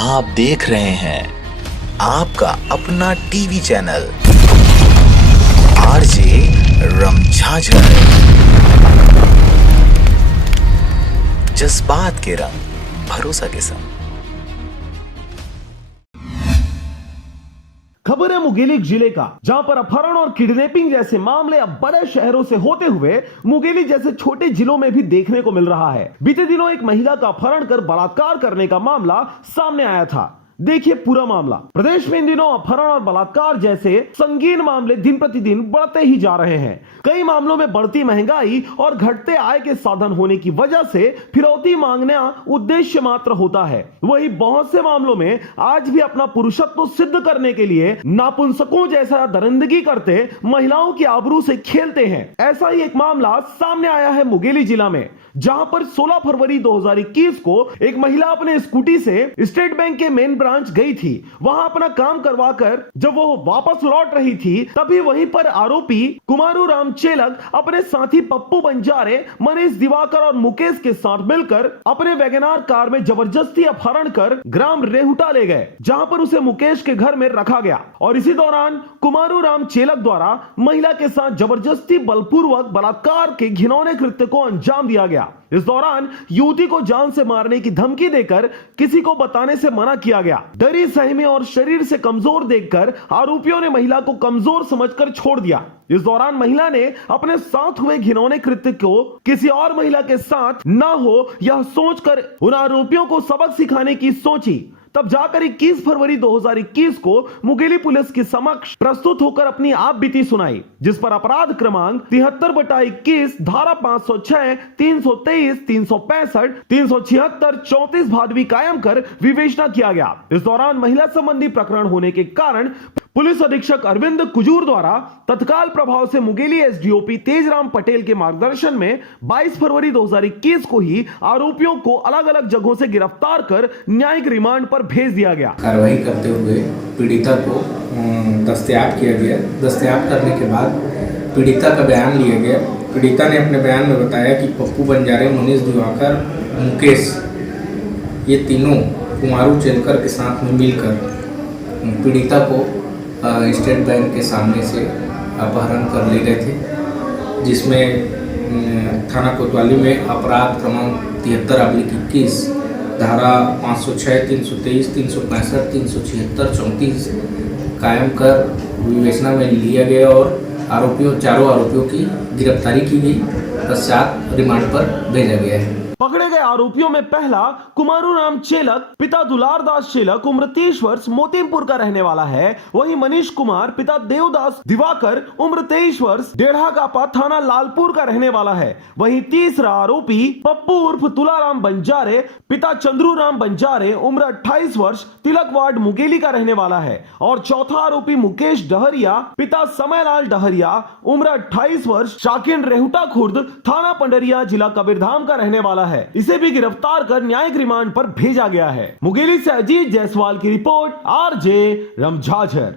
आप देख रहे हैं आपका अपना टीवी चैनल आरजे रमझाझर। जज्बात के रंग भरोसा के संग। खबर है मुंगेली जिले का, जहां पर अपहरण और किडनैपिंग जैसे मामले अब बड़े शहरों से होते हुए मुंगेली जैसे छोटे जिलों में भी देखने को मिल रहा है। बीते दिनों एक महिला का अपहरण कर बलात्कार करने का मामला सामने आया था। देखिए पूरा मामला। प्रदेश में इन दिनों अपहरण और बलात्कार जैसे संगीन मामले दिन प्रतिदिन बढ़ते ही जा रहे हैं। कई मामलों में बढ़ती महंगाई और घटते आय के साधन होने की वजह से फिरौती मांगना उद्देश्य मात्र होता है। वहीं बहुत से मामलों में आज भी अपना पुरुषत्व सिद्ध करने के लिए नापुंसकों जैसा दरिंदगी करते महिलाओं की आबरू से खेलते हैं। ऐसा ही एक मामला सामने आया है मुंगेली जिला में, जहां पर 16 फरवरी 2021 को एक महिला अपने स्कूटी से स्टेट बैंक के मेन ब्रांच गई थी। वहां अपना काम करवाकर जब वो वापस लौट रही थी, तभी वहीं पर आरोपी कुमारू राम चेलक अपने साथी पप्पू बंजारे, मनीष दिवाकर और मुकेश के साथ मिलकर अपने वैगनार कार में जबरदस्ती अपहरण कर ग्राम रेहुटा ले गए, जहां पर उसे मुकेश के घर में रखा गया। और इसी दौरान कुमारू राम चेलक द्वारा महिला के साथ जबरदस्ती बलपूर्वक बलात्कार के घिनौने कृत्य को अंजाम दिया गया। इस दौरान युवती को जान से मारने की धमकी देकर किसी को बताने से मना किया गया। डरी सहमी और शरीर से कमजोर देखकर आरोपियों ने महिला को कमजोर समझकर छोड़ दिया। इस दौरान महिला ने अपने साथ हुए घिनौने कृत्य को किसी और महिला के साथ न हो यह सोचकर उन आरोपियों को सबक सिखाने की सोची। तब जाकर 21 फरवरी 2021 को मुंगेली पुलिस के समक्ष प्रस्तुत होकर अपनी आप बीती सुनाई, जिस पर अपराध क्रमांक 73/21 धारा 506, 323, 365, 376, 34 भादवी कायम कर विवेचना किया गया। इस दौरान महिला संबंधी प्रकरण होने के कारण पुलिस अधीक्षक अरविंद कुजूर द्वारा तत्काल प्रभाव से मुंगेली एसडीओपी तेजराम पटेल के मार्गदर्शन में 22 फरवरी 2021 को ही आरोपियों को अलग अलग जगहों से गिरफ्तार कर न्यायिक रिमांड पर भेज दिया गया। कार्रवाई करते हुए पीड़िता को दस्तयाब किया गया। दस्तयाब करने के बाद पीड़िता का बयान लिया गया। पीड़िता ने अपने बयान में बताया कि पप्पू बंजारे, मनीष दिवाकर, मुकेश, ये तीनों कुमारू चेलकर के साथ में मिलकर पीड़िता को स्टेट बैंक के सामने से अपहरण कर ले गए थे, जिसमें थाना कोतवाली में अपराध क्रमांक 73/21 धारा 506, 323, 365, 376, 34 कायम कर विवेचना में लिया गया और चारों आरोपियों की गिरफ्तारी की गई। पश्चात रिमांड पर भेजा गया है। पकड़े गए आरोपियों में पहला कुमारू राम चेलक, पिता दुलार दास चेलक, उम्र 30 वर्ष, मोतीमपुर का रहने वाला है। वहीं मनीष कुमार, पिता देवदास दिवाकर, उम्र 23 वर्ष, डेढ़ा कापा, थाना लालपुर का रहने वाला है। वहीं तीसरा आरोपी पप्पू उर्फ तुलाराम बंजारे, पिता चंद्रू राम बंजारे, उम्र 28 वर्ष, तिलक वार्ड मुंगेली का रहने वाला है। और चौथा आरोपी मुकेश डहरिया, पिता समयलाल डहरिया, उम्र 28 वर्ष, शाकिन रेहुटा खुर्द, थाना पंडरिया, जिला कबीरधाम का रहने वाला है। इसे भी गिरफ्तार कर न्यायिक रिमांड पर भेजा गया है। मुंगेली से अजीत जायसवाल की रिपोर्ट, आरजे रमझाझर।